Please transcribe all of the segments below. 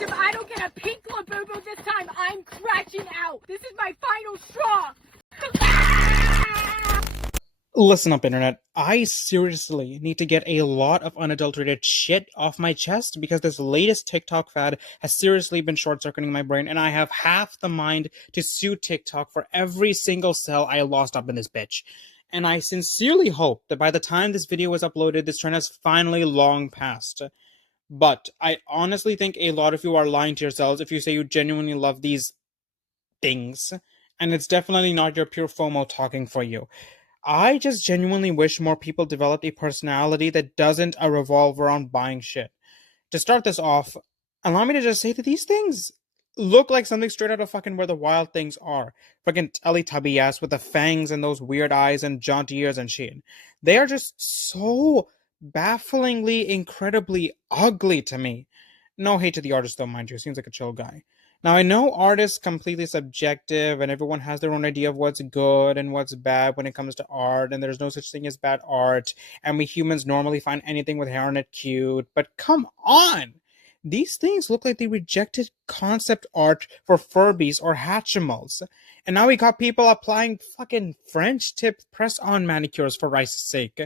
Because if I don't get a pink Labubu this time, I'm crashing out. This is my final straw. Listen up, internet. I seriously need to get a lot of unadulterated shit off my chest because this latest TikTok fad has seriously been short-circuiting my brain, and I have half the mind to sue TikTok for every single cell I lost up in this bitch. And I sincerely hope that by the time this video is uploaded, this trend has finally long passed. But I honestly think a lot of you are lying to yourselves if you say you genuinely love these things, and it's definitely not your pure FOMO talking for you. I just genuinely wish more people developed a personality that doesn't revolve around buying shit. To start this off, allow me to just say that these things look like something straight out of fucking Where the Wild Things Are. Fucking Teletubby ass with the fangs and those weird eyes and jaunty ears and shit. They are just so bafflingly, incredibly ugly to me. No hate to the artist though, mind you. Seems like a chill guy. Now, I know art is completely subjective and everyone has their own idea of what's good and what's bad when it comes to art, and there's no such thing as bad art, and we humans normally find anything with hair on it cute, but come on! These things look like they rejected concept art for Furbies or Hatchimals. And now we got people applying fucking French tip press-on manicures for rice's sake.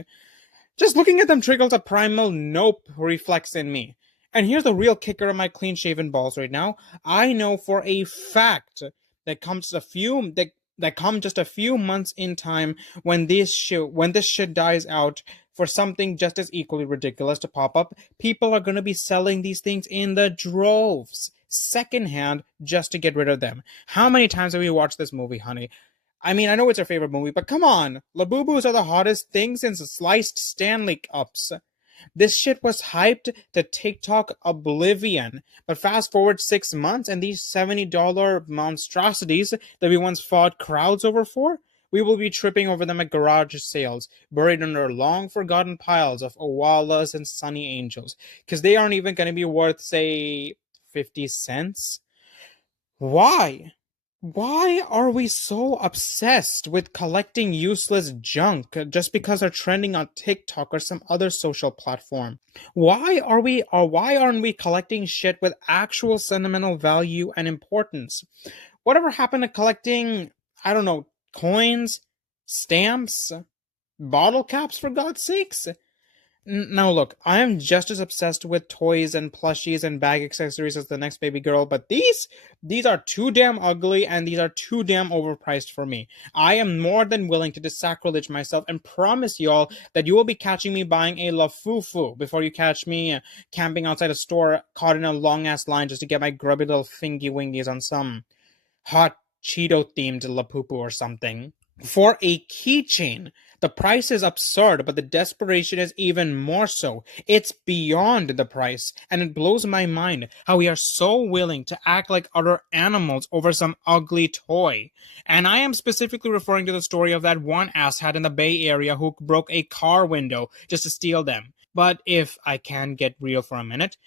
Just looking at them triggers a primal nope reflex in me. And here's the real kicker of my clean-shaven balls right now. I know for a fact that come just a few months in time when this shit dies out for something just as equally ridiculous to pop up, people are going to be selling these things in the droves, secondhand, just to get rid of them. How many times have we watched this movie, honey? I mean, I know it's your favorite movie, but come on. Labubus are the hottest thing since sliced Stanley Cups. This shit was hyped to TikTok oblivion, but fast forward 6 months and these $70 monstrosities that we once fought crowds over for, we will be tripping over them at garage sales, buried under long forgotten piles of Owalas and Sunny Angels, because they aren't even going to be worth, say, 50 cents? Why? Why are we so obsessed with collecting useless junk just because they're trending on TikTok or some other social platform? Why aren't we collecting shit with actual sentimental value and importance? Whatever happened to collecting, I don't know, coins, stamps, bottle caps, for God's sakes? Now look, I am just as obsessed with toys and plushies and bag accessories as the next baby girl, but these are too damn ugly and these are too damn overpriced for me. I am more than willing to sacrilege myself and promise y'all that you will be catching me buying a LAFUFU before you catch me camping outside a store caught in a long ass line just to get my grubby little fingy wingies on some hot Cheeto themed LAPUPU or something. For a keychain, the price is absurd, but the desperation is even more so. It's beyond the price, and it blows my mind how we are so willing to act like other animals over some ugly toy. And I am specifically referring to the story of that one asshat in the Bay Area who broke a car window just to steal them. But if I can get real for a minute,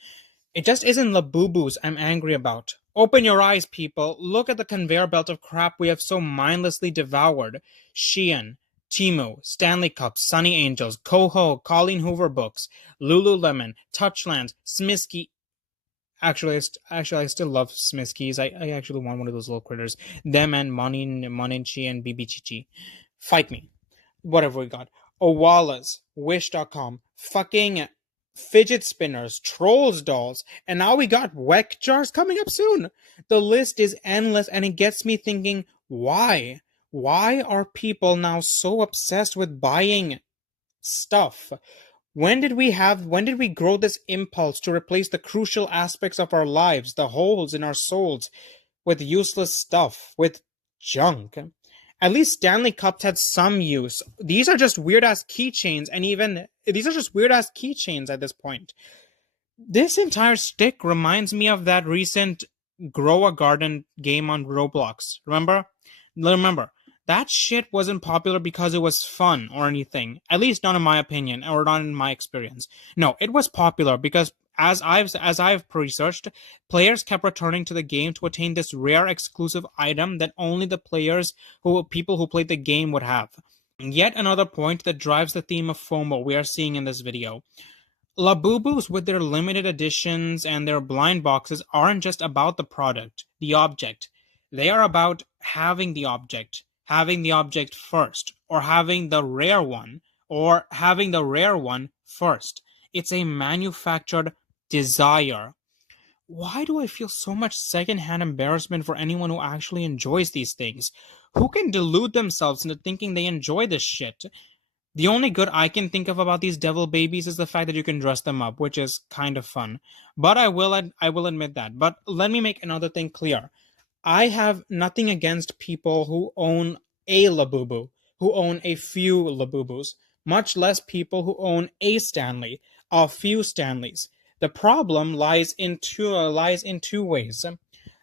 it just isn't Labubus I'm angry about. Open your eyes, people. Look at the conveyor belt of crap we have so mindlessly devoured. Shein, Temu, Stanley Cups, Sunny Angels, Coho, Colleen Hoover books, Lululemon, Touchlands, Smisky. Actually, I still love Smiskies. I actually want one of those little critters. Them and Moninchi and BBChichi. Fight me. Whatever we got. Owalas, Wish.com, fucking fidget spinners, trolls dolls, and now we got weck jars coming up soon. The list is endless and it gets me thinking, why? Why are people now so obsessed with buying stuff? When did we grow this impulse to replace the crucial aspects of our lives, the holes in our souls, with useless stuff, with junk? At least Stanley Cups had some use. These are just weird-ass keychains, at this point. This entire stick reminds me of that recent Grow a Garden game on Roblox. Remember, that shit wasn't popular because it was fun or anything. At least not in my opinion, or not in my experience. No, it was popular because as I've researched, players kept returning to the game to attain this rare exclusive item that only the people who played the game would have. Yet another point that drives the theme of FOMO we are seeing in this video. Labubus with their limited editions and their blind boxes aren't just about the product, the object. They are about having the object first, or having the rare one, or having the rare one first. It's a manufactured desire. Why do I feel so much secondhand embarrassment for anyone who actually enjoys these things? Who can delude themselves into thinking they enjoy this shit? The only good I can think of about these devil babies is the fact that you can dress them up, which is kind of fun. But I will admit that. But let me make another thing clear. I have nothing against people who own a Labubu, who own a few Labubus, much less people who own a Stanley, a few Stanleys. The problem lies in two ways.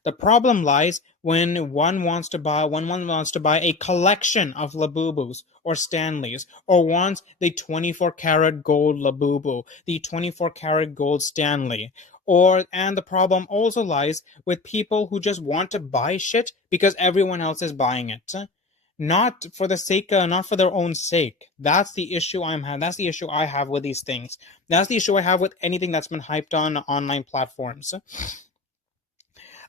The problem lies when one wants to buy a collection of Labubus or Stanleys, or wants the 24 karat gold Labubu, the 24 karat gold Stanley. And the problem also lies with people who just want to buy shit because everyone else is buying it. Not for the sake not for their own sake. That's the issue that's the issue I have with these things. That's the issue I have with anything that's been hyped on online platforms.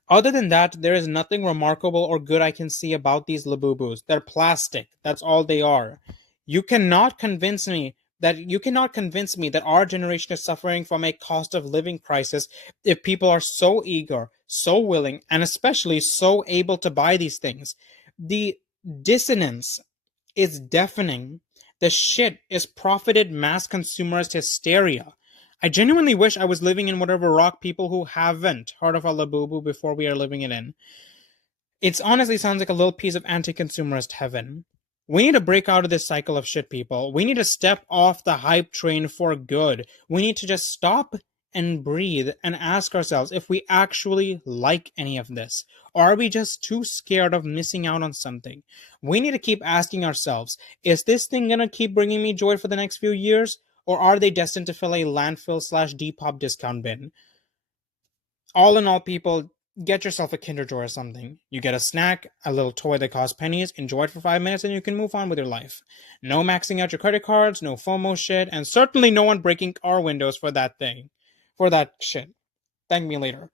Other than that, there is nothing remarkable or good I can see about these Labubus. They're plastic. That's all they are. You cannot convince me that our generation is suffering from a cost of living crisis if people are so eager, so willing, and especially so able to buy these things. The dissonance is deafening. The shit is profited mass consumerist hysteria. I genuinely wish I was living in whatever rock people who haven't heard of a Labubu before we are living it in. It honestly sounds like a little piece of anti-consumerist heaven. We need to break out of this cycle of shit, people. We need to step off the hype train for good. We need to just stop and breathe and ask ourselves if we actually like any of this. Or are we just too scared of missing out on something? We need to keep asking ourselves, is this thing gonna keep bringing me joy for the next few years? Or are they destined to fill a landfill/Depop discount bin? All in all, people, get yourself a Kinder Joy or something. You get a snack, a little toy that costs pennies, enjoy it for 5 minutes, and you can move on with your life. No maxing out your credit cards, no FOMO shit, and certainly no one breaking car windows for that thing. For that shit. Thank me later.